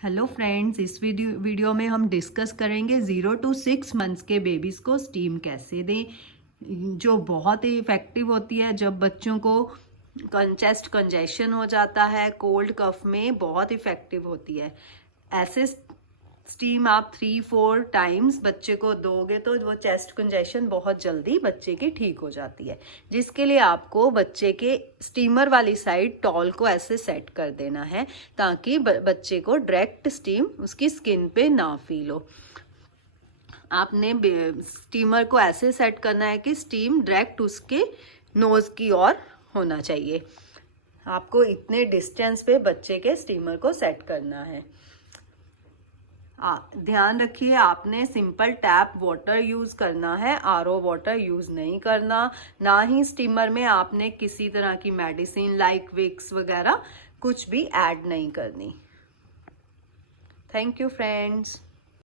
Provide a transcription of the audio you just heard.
Hello friends, इस video में हम डिस्कस करेंगे 0 to 6 मंथ्स के बेबीज़ को स्टीम कैसे दें, जो बहुत ही इफ़ेक्टिव होती है। जब बच्चों को चेस्ट कंजेशन हो जाता है, कोल्ड कफ में बहुत इफ़ेक्टिव होती है। ऐसे स्टीम आप 3-4 टाइम्स बच्चे को दोगे तो वो चेस्ट कंजेशन बहुत जल्दी बच्चे की ठीक हो जाती है। जिसके लिए आपको बच्चे के स्टीमर वाली साइड टॉल को ऐसे सेट कर देना है ताकि बच्चे को डायरेक्ट स्टीम उसकी स्किन पे ना फील हो। आपने स्टीमर को ऐसे सेट करना है कि स्टीम डायरेक्ट उसके नोज की ओर होना चाहिए। आपको इतने डिस्टेंस पे बच्चे के स्टीमर को सेट करना है। ध्यान रखिए, आपने सिंपल टैप वाटर यूज करना है, आरओ वाटर यूज नहीं करना। ना ही स्टीमर में आपने किसी तरह की मेडिसिन लाइक विक्स वगैरह कुछ भी ऐड नहीं करनी। Thank you friends.